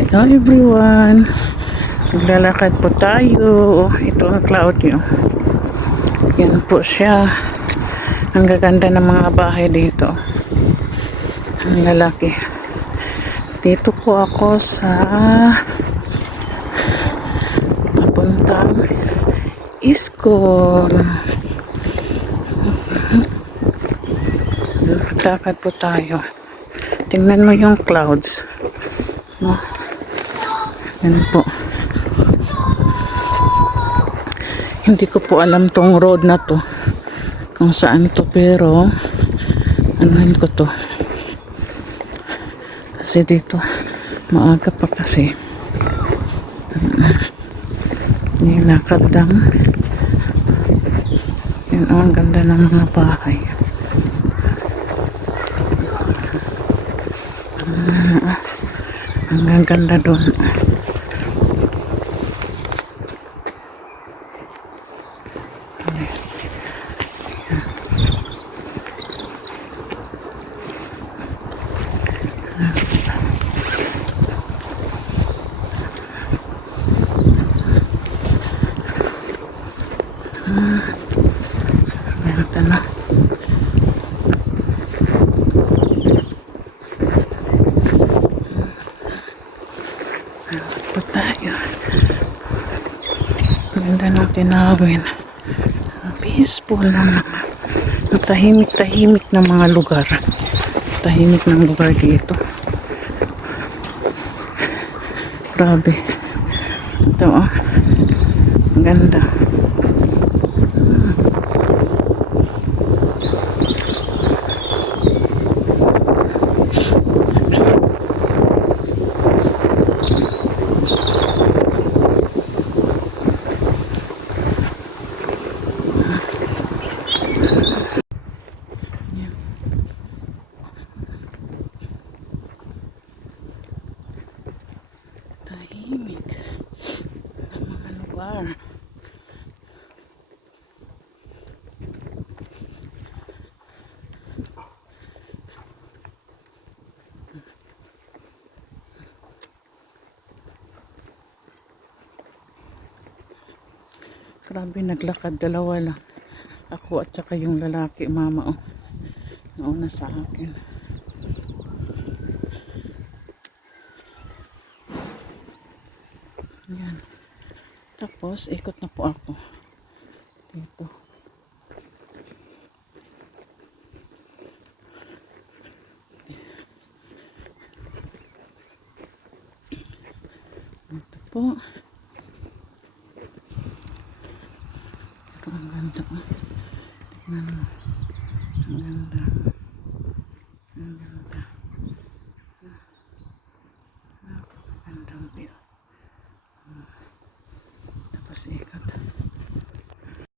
Hello everyone, maglalakad po tayo. Ito ang cloud nyo, yan po siya. Ang gaganda ng mga bahay dito, ang lalaki. Dito po ako sa papuntang Iskon. Lakad po tayo, tingnan mo yung clouds, no? Yan po. Hindi ko po alam tong road na to kung saan to, pero anuhin ko to kasi dito maaga pa kasi. Nilakad lang. Yan, oh, ang ganda ng mga bahay. Ang ganda doon. Ganda na. Ito tayo. Ganda ng tinawin. Peaceful lang naman. Tahimik-tahimik ng mga lugar. Tahimik ng lugar dito. Grabe. Ito, oh. Ganda. Tahimik ng mga lugar. Grabe, naglakad dalawa lang. Ako at saka yung lalaki, mama, oh. Nauna sa akin. Yan. Tapos, ikot na po ako. Dito. Ito po. Ito ang ganda. Tignan mo. Ang ganda. Ang ganda. Napakagandang view. Tapos ikot.